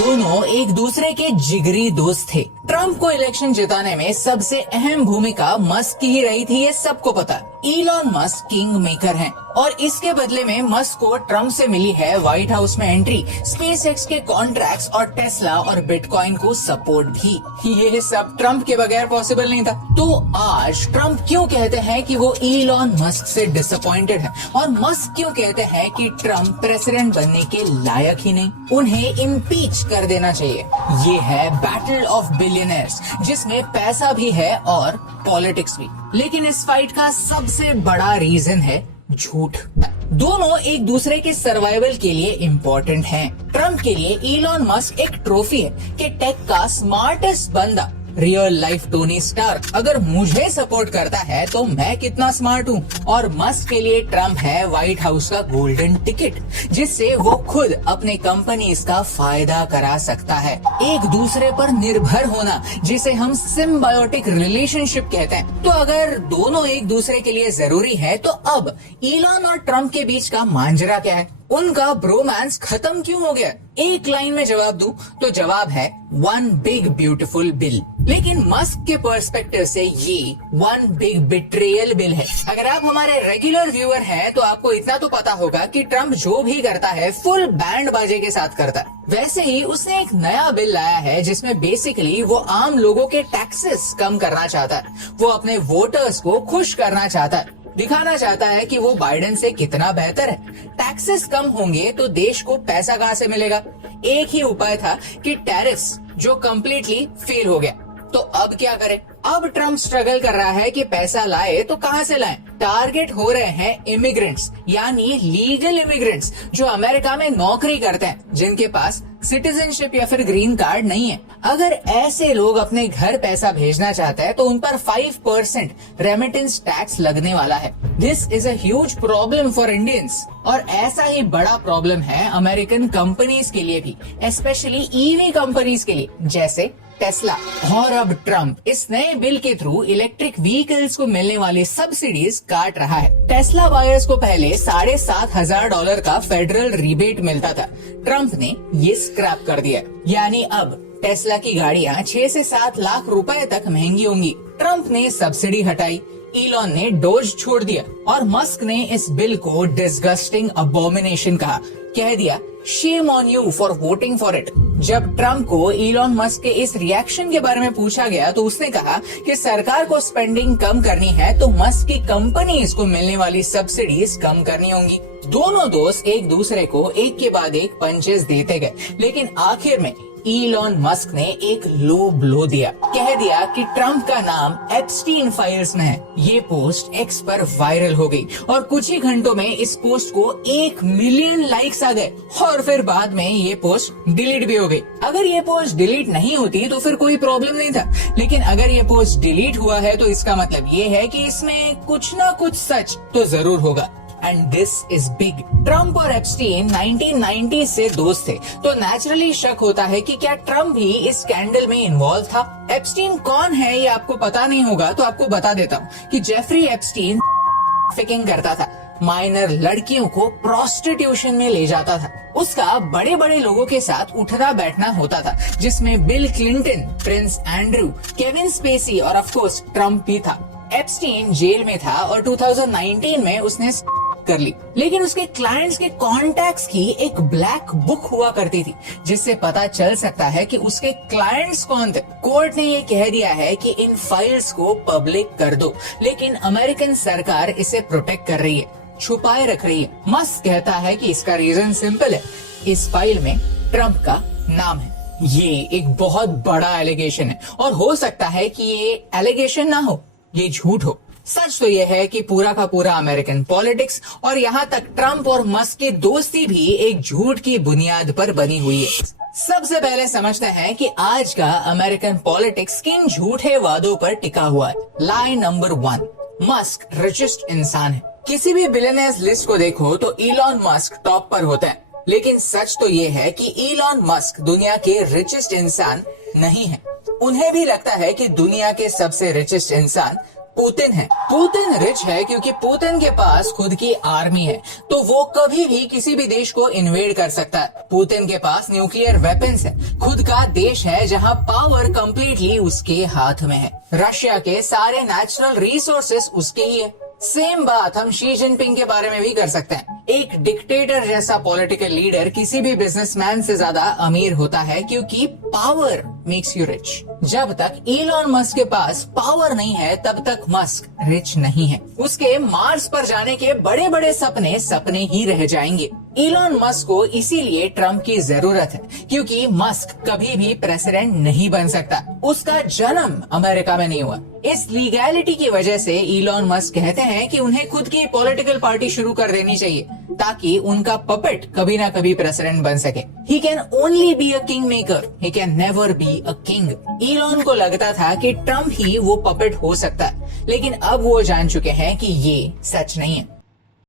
दोनों एक दूसरे के जिगरी दोस्त थे। ट्रंप को इलेक्शन जिताने में सबसे अहम भूमिका मस्क की ही रही थी, ये सबको पता है। इलॉन मस्क किंग मेकर हैं और इसके बदले में मस्क को ट्रंप से मिली है व्हाइट हाउस में एंट्री, स्पेसएक्स के कॉन्ट्रैक्ट्स और टेस्ला और बिटकॉइन को सपोर्ट भी। ये सब ट्रंप के बगैर पॉसिबल नहीं था। तो आज ट्रंप क्यों कहते हैं कि वो इलॉन मस्क से डिसअपॉइंटेड है और मस्क क्यों कहते हैं कि ट्रंप प्रेसिडेंट बनने के लायक ही नहीं, उन्हें इम्पीच कर देना चाहिए। ये है बैटल ऑफ बिलियनर्स, जिसमें पैसा भी है और पॉलिटिक्स भी। लेकिन इस फाइट का सबसे बड़ा रीजन है झूठ। दोनों एक दूसरे के सर्वाइवल के लिए इम्पोर्टेंट हैं। ट्रंप के लिए इलॉन मस्क एक ट्रॉफी है कि टेक का स्मार्टेस्ट बंदा, रियल लाइफ टोनी स्टार्क अगर मुझे सपोर्ट करता है तो मैं कितना स्मार्ट हूँ। और मस्क के लिए ट्रंप है व्हाइट हाउस का गोल्डन टिकट, जिससे वो खुद अपने कंपनीज का फायदा करा सकता है। एक दूसरे पर निर्भर होना, जिसे हम सिम्बायोटिक रिलेशनशिप कहते हैं। तो अगर दोनों एक दूसरे के लिए जरूरी है तो अब इलॉन और ट्रंप के बीच का मांजरा क्या है? उनका ब्रोमांस खत्म क्यों हो गया? एक लाइन में जवाब दूं तो जवाब है वन बिग ब्यूटीफुल बिल। लेकिन मस्क के पर्सपेक्टिव से ये वन बिग बिट्रेयल बिल है। अगर आप हमारे रेगुलर व्यूअर हैं तो आपको इतना तो पता होगा कि ट्रंप जो भी करता है फुल बैंड बाजे के साथ करता है। वैसे ही उसने एक नया बिल लाया है जिसमें बेसिकली वो आम लोगों के टैक्सेस कम करना चाहता है। वो अपने वोटर्स को खुश करना चाहता है, दिखाना चाहता है कि वो बाइडेन से कितना बेहतर है। टैक्सेस कम होंगे तो देश को पैसा कहाँ से मिलेगा? एक ही उपाय था कि टैरिफ्स, जो कम्प्लीटली फेल हो गया। तो अब क्या करें? अब ट्रंप स्ट्रगल कर रहा है कि पैसा लाए तो कहाँ से लाएं? टारगेट हो रहे हैं इमिग्रेंट्स, यानी लीगल इमिग्रेंट्स जो अमेरिका में नौकरी करते हैं, जिनके पास सिटीजनशिप या फिर ग्रीन कार्ड नहीं है। अगर ऐसे लोग अपने घर पैसा भेजना चाहते हैं तो उन पर 5% रेमिटेंस टैक्स लगने वाला है। This is a huge problem for Indians. और ऐसा ही बड़ा प्रॉब्लम है अमेरिकन कंपनीज के लिए भी, स्पेशली ईवी कंपनीज के लिए, जैसे टेस्ला। और अब ट्रंप इस नए बिल के थ्रू इलेक्ट्रिक व्हीकल्स को मिलने वाली सब्सिडीज काट रहा है। टेस्ला बायर्स को पहले $7,500 का फेडरल रिबेट मिलता था, ट्रंप ने ये स्क्रैप कर दिया। यानी अब टेस्ला की गाड़ियां 6 से 7 लाख रुपए तक महंगी होंगी। ट्रंप ने सब्सिडी हटाई, इलॉन ने डोज छोड़ दिया और मस्क ने इस बिल को डिस्गस्टिंग अबोमिनेशन कहा। कह दिया shame on you for voting for it. जब ट्रंप को इलॉन मस्क के इस रिएक्शन के बारे में पूछा गया तो उसने कहा कि सरकार को स्पेंडिंग कम करनी है तो मस्क की कंपनीज को मिलने वाली सब्सिडीज कम करनी होंगी। दोनों दोस्त एक दूसरे को एक के बाद एक पंचेस देते गए, लेकिन आखिर में इलॉन मस्क ने एक लो ब्लो दिया। कह दिया कि ट्रंप का नाम एप्स्टीन फाइल्स में है। ये पोस्ट एक्स पर वायरल हो गई और कुछ ही घंटों में इस पोस्ट को 1 मिलियन लाइक्स आ गए और फिर बाद में ये पोस्ट डिलीट भी हो गई। अगर ये पोस्ट डिलीट नहीं होती तो फिर कोई प्रॉब्लम नहीं था, लेकिन अगर ये पोस्ट डिलीट हुआ है तो इसका मतलब ये है कि इसमें कुछ ना कुछ सच तो जरूर होगा। And this is big. Trump और एप्स्टीन 1990 से दोस्त थे, तो नेचुरली शक होता है कि क्या ट्रंप भी इस स्कैंडल में इन्वॉल्व था। एप्स्टीन कौन है ये आपको पता नहीं होगा तो आपको बता देता हूँ कि जेफरी एप्स्टीन फिकिंग करता था, माइनर लड़कियों को प्रोस्टिट्यूशन में ले जाता था। उसका बड़े बड़े लोगों के साथ उठना बैठना होता था, जिसमें Bill Clinton, Prince Andrew, Kevin Spacey और ऑफ कोर्स ट्रंप भी था। एप्स्टीन जेल में था और 2019 में उसने कर ली, लेकिन उसके क्लाइंट्स के कॉन्टैक्ट्स की एक ब्लैक बुक हुआ करती थी, जिससे पता चल सकता है कि उसके क्लाइंट्स कौन थे। कोर्ट ने ये कह दिया है कि इन फाइल्स को पब्लिक कर दो, लेकिन अमेरिकन सरकार इसे प्रोटेक्ट कर रही है, छुपाए रख रही है। मस्क कहता है कि इसका रीजन सिंपल है, इस फाइल में ट्रंप का नाम है। ये एक बहुत बड़ा एलिगेशन है और हो सकता है कि ये एलिगेशन ना हो, ये झूठ हो। सच तो यह है कि पूरा का पूरा अमेरिकन पॉलिटिक्स और यहाँ तक ट्रंप और मस्क की दोस्ती भी एक झूठ की बुनियाद पर बनी हुई है। सबसे पहले समझते हैं कि आज का अमेरिकन पॉलिटिक्स किन झूठे वादों पर टिका हुआ है। लाई नंबर 1, मस्क रिचेस्ट इंसान है। किसी भी बिलियनर्स लिस्ट को देखो तो इलॉन मस्क टॉप पर होता है, लेकिन सच तो ये है कि इलॉन मस्क दुनिया के रिचेस्ट इंसान नहीं है। उन्हें भी लगता है कि दुनिया के सबसे रिचेस्ट इंसान पुतिन है। पुतिन रिच है क्योंकि पुतिन के पास खुद की आर्मी है, तो वो कभी भी किसी भी देश को इन्वेड कर सकता है। पुतिन के पास न्यूक्लियर वेपन्स है, खुद का देश है जहां पावर कंप्लीटली उसके हाथ में है। रशिया के सारे नेचुरल रिसोर्सेस उसके ही है। सेम बात हम शी जिनपिंग के बारे में भी कर सकते हैं। एक डिक्टेटर जैसा पॉलिटिकल लीडर किसी भी बिजनेसमैन से ज्यादा अमीर होता है क्योंकि पावर मेक्स यू रिच। जब तक इलॉन मस्क के पास पावर नहीं है तब तक मस्क रिच नहीं है। उसके मार्स पर जाने के बड़े बड़े सपने सपने ही रह जाएंगे। इलॉन मस्क को इसीलिए ट्रम्प की जरूरत है क्योंकि मस्क कभी भी प्रेसिडेंट नहीं बन सकता। उसका जन्म अमेरिका में नहीं हुआ। इस लीगैलिटी की वजह से इलॉन मस्क कहते हैं कि उन्हें खुद की पॉलिटिकल पार्टी शुरू कर देनी चाहिए ताकि उनका पपेट कभी ना कभी प्रेसिडेंट बन सके। He can only be a king maker, he can never be a king. Elon को लगता था कि ट्रम्प ही वो पपेट हो सकता है, लेकिन अब वो जान चुके हैं कि ये सच नहीं है।